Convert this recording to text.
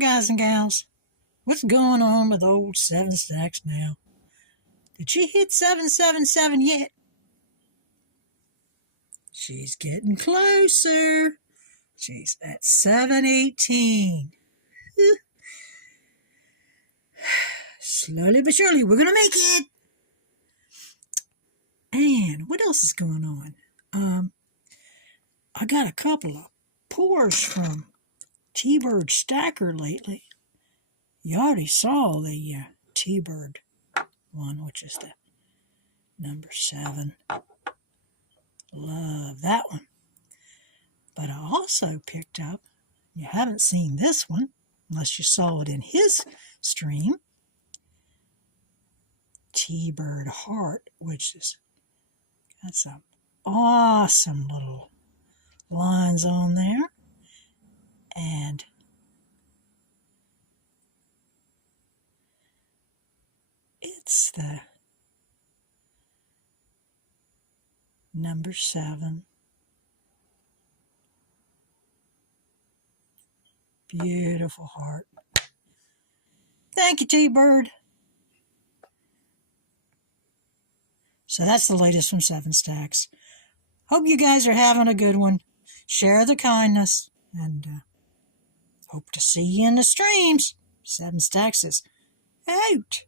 guys and gals. What's going on with old Seven Stacks now? Did she hit 777 yet? She's getting closer. She's at 718. Slowly but surely, we're going to make it. And what else is going on? I got a couple of pours from T-Bird Stacker lately. You already saw the T-Bird one, which is the number 7. Love that one. But I also picked up, you haven't seen this one, unless you saw it in his stream, T-Bird Heart, which is got some awesome little lines on there. And it's the number 7. Beautiful heart. Thank you, T-Bird. So that's the latest from Seven Stacks. Hope you guys are having a good one. Share the kindness. And hope to see you in the streams. Seven Stacks is out.